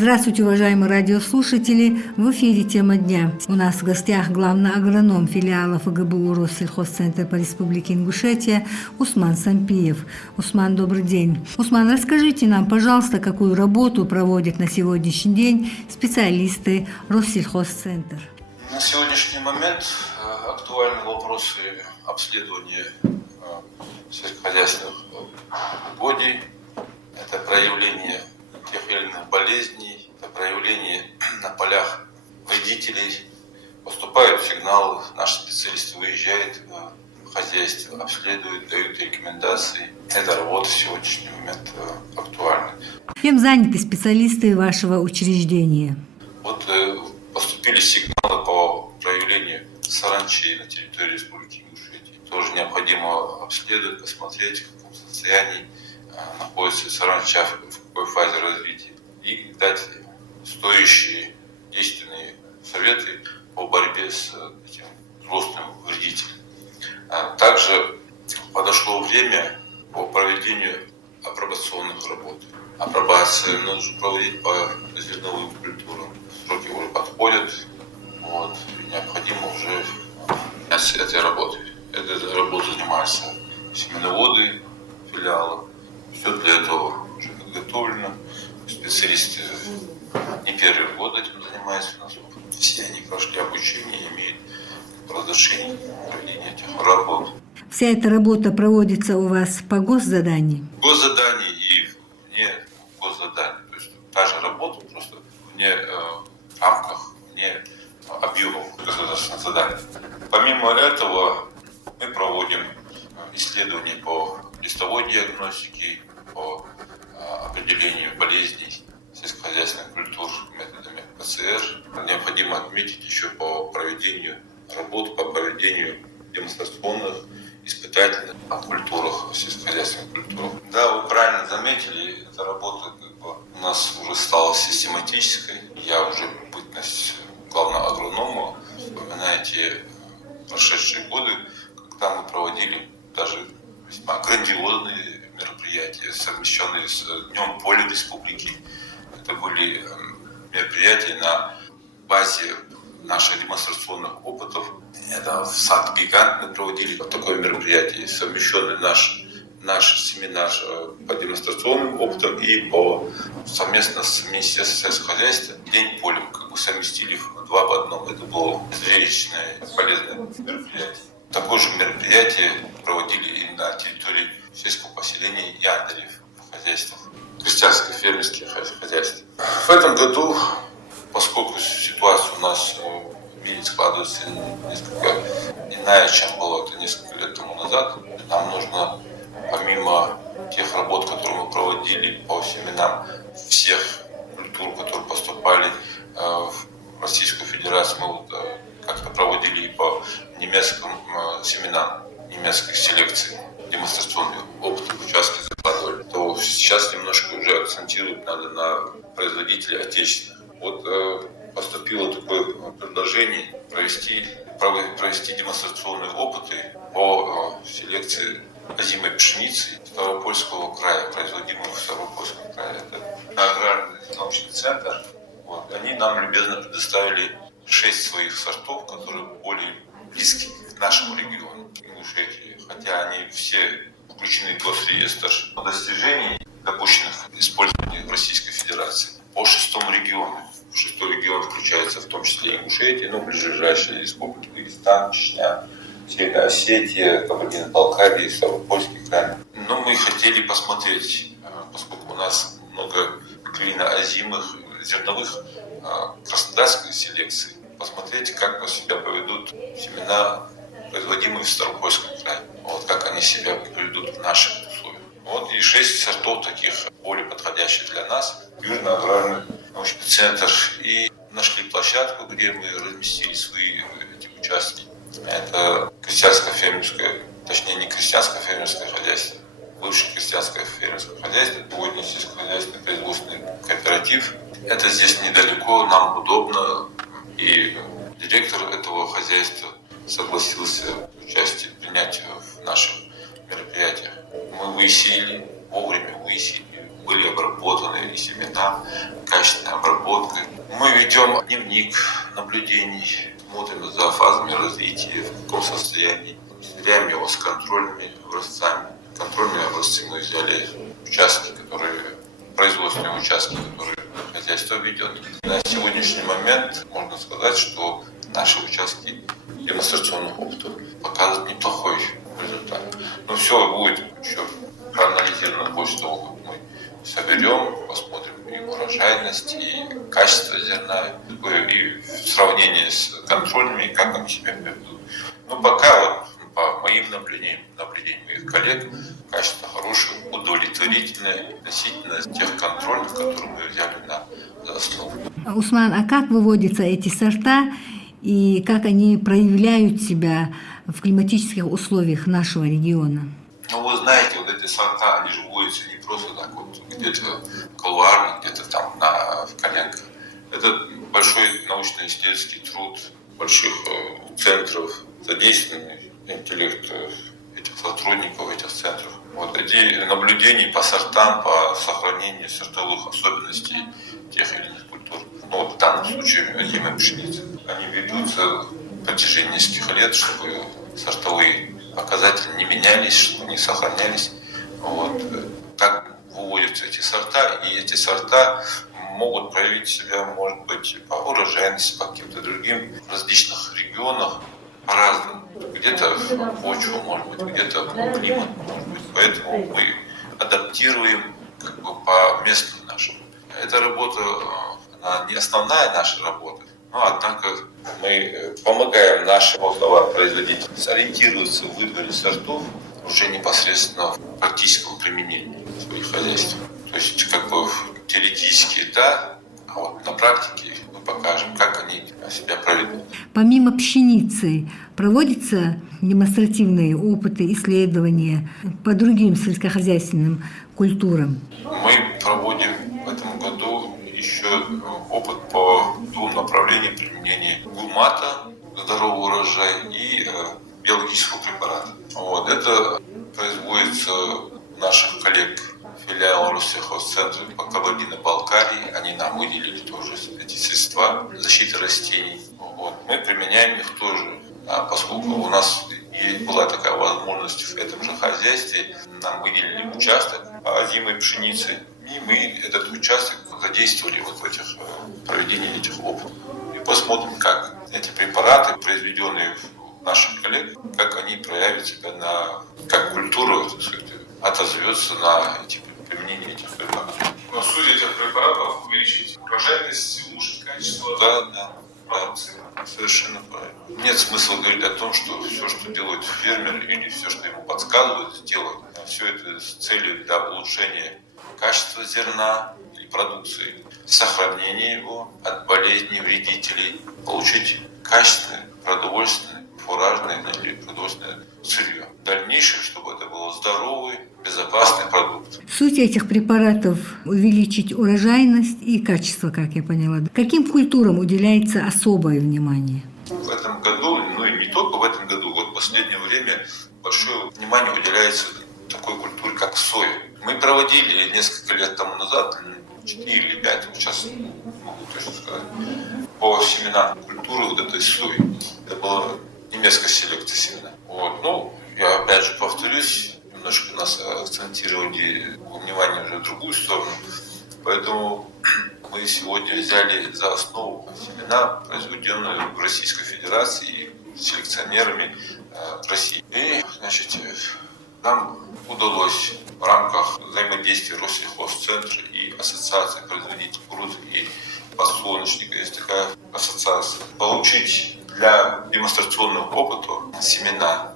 Здравствуйте, уважаемые радиослушатели! В эфире «Тема дня». У нас в гостях главный агроном филиала ФГБУ Россельхозцентр по Республике Ингушетия Усман Сампиев. Усман, добрый день. Усман, расскажите нам, пожалуйста, какую работу проводят на сегодняшний день специалисты Россельхозцентр. На сегодняшний момент актуальны вопросы обследования сельскохозяйственных угодий. Это проявление тех или иных болезней, это проявление на полях вредителей. Поступают сигналы, наши специалисты выезжают в хозяйство, обследуют, дают рекомендации. Эта работа в сегодняшний момент актуальна. Чем заняты специалисты вашего учреждения? Вот поступили сигналы по проявлению саранчи на территории Республики Ингушетия. Тоже необходимо обследовать, посмотреть, в каком состоянии находится саранча, в какой фазе развития, и дать стоящие действенные советы по борьбе с этим злостным вредителем. Также подошло время по проведению апробационных работ. Апробацию нужно проводить по зерновым культурам. Сроки уже подходят, и необходимо уже с этой работой. Этой работой занимаются семеноводы филиала. Все для этого уже подготовлено. Специалисты не первый год этим занимаются. Все они прошли обучение, имеют разрешение проведения этих работ. Вся эта работа проводится у вас по госзаданию? Госзадании и вне госзаданий. То есть та же работа, просто вне рамках, вне объемов государственных заданий. Помимо этого мы проводим исследования по листовой диагностике, по определению болезней сельскохозяйственных культур методами ПЦР. Необходимо отметить еще по проведению работ, по проведению демонстрационных, испытательных культурах, сельскохозяйственных культурах. Да, вы правильно заметили, эта работа у нас уже стала систематической. Я уже бытность главного агронома, вспоминаете прошедшие годы, когда мы проводили даже весьма грандиозные мероприятия, совмещенные с Днем поля республики. Это были мероприятия на базе наших демонстрационных опытов. Это в Сад-Гигант мы проводили такое мероприятие, совмещенный наш семинар по демонстрационным опытам и совместно с Министерством сельского хозяйства День поля. Совместили два в одном. Это было зрелищное, полезное мероприятие. Такое же мероприятие проводили и на территории сельского поселения Яндарев в хозяйствах, крестьянско-фермерских хозяйств. В этом году, поскольку ситуация у нас в мире складывается несколько иная, чем было это несколько лет тому назад, нам нужно, помимо тех работ, которые мы проводили по семенам всех культур, которые поступали в Российскую Федерацию, мы как-то проводили и по немецким семенам, немецкой селекции, демонстрационные опыты в участке закладывали, то сейчас немножко уже акцентировать надо на производителей отечественных. Поступило такое предложение провести демонстрационные опыты по селекции озимой пшеницы Ставропольского края, производимой в Ставропольском крае. Это аграрный научный центр. Они нам любезно предоставили 6 своих сортов, которые более близки к нашему региону, Ингушетии. Хотя они все включены в госреестр достижений, допущенных к использованию в Российской Федерации. По 6 региону. 6-й регион включается в том числе Ингушетия, ближайшие республики Дагестан, Чечня, Северная Осетия, Кабардино-Балкария, Ставропольский край. Но мы хотели посмотреть, поскольку у нас много глиноозимых, зерновых краснодарской селекции, посмотреть, как себя поведут семена, производимые в Ставропольском крае. Как они себя поведут в наших условиях. И 6 сортов таких более подходящих для нас. Южный аграрный научный центр. И нашли площадку, где мы разместили свои эти участки. Это крестьянско-фермерское, точнее не крестьянско-фермерское хозяйство, бывшее крестьянское фермерское хозяйство, сегодня сельскохозяйственный производственный кооператив. Это здесь недалеко, нам удобно. И директор этого хозяйства согласился участие принять в наших мероприятиях. Мы вовремя выяснили были обработаны семена, качественной обработкой. Мы ведем дневник наблюдений, смотрим за фазами развития, в каком состоянии, сверяем его с контрольными образцами. Контрольные образцы мы взяли участки, производственные участки, которые хозяйство ведет. На сегодняшний момент можно сказать, что наши участки демонстрационных опытов показывают неплохой результат. Но все будет еще проанализировано после того, как мы соберем, посмотрим и урожайность, и качество зерна, и в сравнении с контрольными, как они себя ведут. Но пока по моим наблюдениям моих коллег, качество хорошее, удовлетворительное относительно тех контрольных, которые мы взяли за основу. Усман, а как выводятся эти сорта и как они проявляют себя в климатических условиях нашего региона? Ну, вы знаете, вот эти сорта, они же вводятся не просто так вот где-то кулуарно, где-то там в коленках. Это большой научно-исследовательский труд больших центров, задействованный интеллект этих сотрудников, этих центров. Вот эти наблюдения по сортам, по сохранению сортовых особенностей тех или иных культур, ну, вот в данном случае озимой пшеницы, они ведутся в протяжении нескольких лет, чтобы сортовые показатели не менялись, чтобы они сохранялись. Вот. Так выводятся эти сорта, и эти сорта могут проявить себя, может быть, по урожайности, по каким-то другим различных регионах, по-разному. Где-то почва, может быть, где-то климат, может быть. Поэтому мы адаптируем по месту нашему. Эта работа, она не основная наша работа, но однако мы помогаем нашим товаропроизводителям сориентироваться в выборе сортов уже непосредственно в практическом применении своих хозяйств. То есть теоретически да, а вот на практике мы покажем, как они себя проведут. Помимо пшеницы проводятся демонстративные опыты, исследования по другим сельскохозяйственным культурам? Мы проводим в этом году еще опыт по двум направлениям применения гумата, здоровый урожай, и биологического препарата. Вот. Это производится у наших коллег филиала Россельхозцентра по Кабардино-Балкарии. Они нам выделили тоже эти средства защиты растений. Вот. Мы применяем их тоже, поскольку у нас была такая возможность в этом же хозяйстве, нам выделили участок озимой пшеницы, и мы этот участок задействовали вот в проведении этих опытов. И посмотрим, как эти препараты, произведенные у наших коллег, как они проявят себя как культура, так сказать, отозвется на применение этих препаратов. Но суть этих препаратов увеличить урожайность, улучшить качество. Да, совершенно правильно. Нет смысла говорить о том, что все, что делает фермер, или все, что ему подсказывают сделать, все это с целью для улучшения качества зерна или продукции, сохранения его от болезней, вредителей, получить качественное, продовольственное, фуражное или продовольственное сырье. В дальнейшем, чтобы это был здоровый, безопасный продукт. Суть этих препаратов – увеличить урожайность и качество, как я поняла. Каким культурам уделяется особое внимание? В этом году, ну и не только в этом году, вот в последнее время большое внимание уделяется такой культуре, как соя. Мы проводили несколько лет тому назад, 4 или 5, сейчас не могу точно сказать, по семенам культуры вот этой сои. Это была немецкая селекция семена. Вот. Ну, я опять же повторюсь, немножко нас акцентировали внимание уже в другую сторону. Поэтому мы сегодня взяли за основу семена, произведенные в Российской Федерации селекционерами России. И, значит, нам удалось в рамках взаимодействия Россельхозцентра и Ассоциации производителей кукурузы и подсолнечника, есть такая ассоциация, получить для демонстрационного опыта семена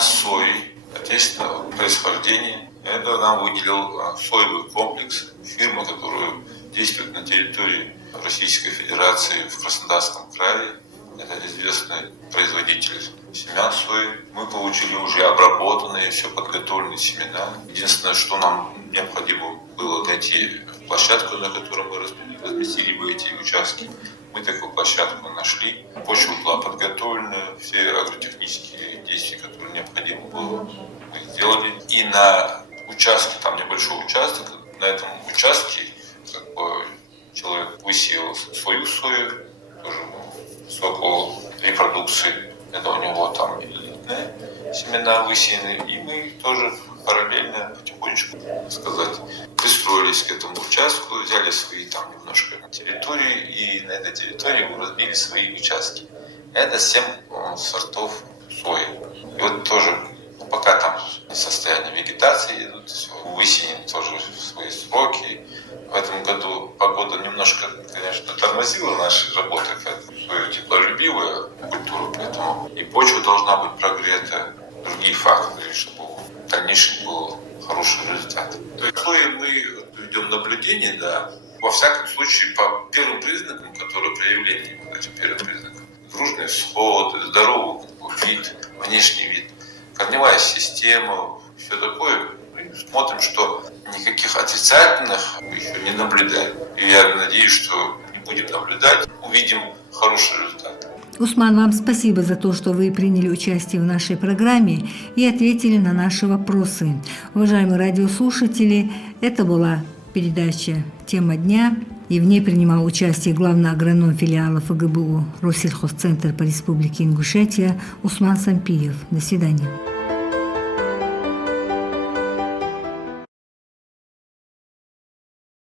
сои отечественного происхождения. Это нам выделил соевый комплекс, фирма, которая действует на территории Российской Федерации в Краснодарском крае. Это известный производитель семян сои. Мы получили уже обработанные, все подготовленные семена. Единственное, что нам необходимо было найти площадку, на которой мы разместили бы эти участки. Мы такую площадку нашли. Почва была подготовлена, все агротехнические действия, которые необходимо было, мы сделали. И на участке, там небольшой участок, на этом на высеяны, и мы тоже параллельно, потихонечку, так сказать, пристроились к этому участку, взяли свои там немножко территории, и на этой территории мы разбили свои участки. Это 7 сортов сои. И вот тоже, пока там состояние вегетации идут, высеян тоже в свои сроки. В этом году погода немножко, конечно, тормозила наши работы, поэтому теплолюбивая культура, поэтому и почва должна быть прогрета, другие факторы, чтобы в дальнейшем был хороший результат. То есть мы ведем наблюдение, да, во всяком случае, по первым признакам, которые проявления, вот эти первые признаки, дружный всход, здоровый вид, внешний вид, корневая система, все такое, мы смотрим, что никаких отрицательных еще не наблюдаем. И я надеюсь, что не будем наблюдать, увидим хороший результат. Усман, вам спасибо за то, что вы приняли участие в нашей программе и ответили на наши вопросы. Уважаемые радиослушатели, это была передача «Тема дня», и в ней принимал участие главный агроном филиала ФГБУ Россельхозцентр по Республике Ингушетия Усман Сампиев. До свидания.